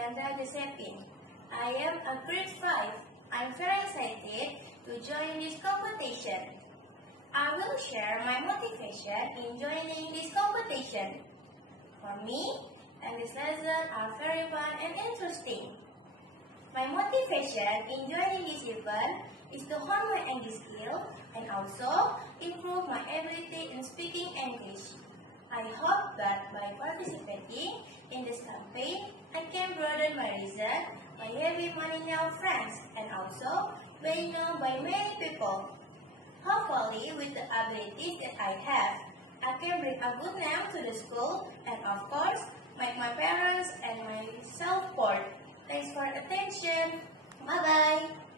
Leandra Giuseppe. I am a grade 5. I'm very excited to join this competition. I will share my motivation in joining this competition. For me, and this lesson are very fun and interesting. My motivation in joining this event is to hone my English skill and also improve my ability in speaking English. I hope that by participating in this campaign, I can broaden my reason by having many new friends and also being known by many people. Hopefully, with the abilities that I have, I can bring a good name to the school and of course, make my parents and myself proud. Thanks for attention. Bye-bye.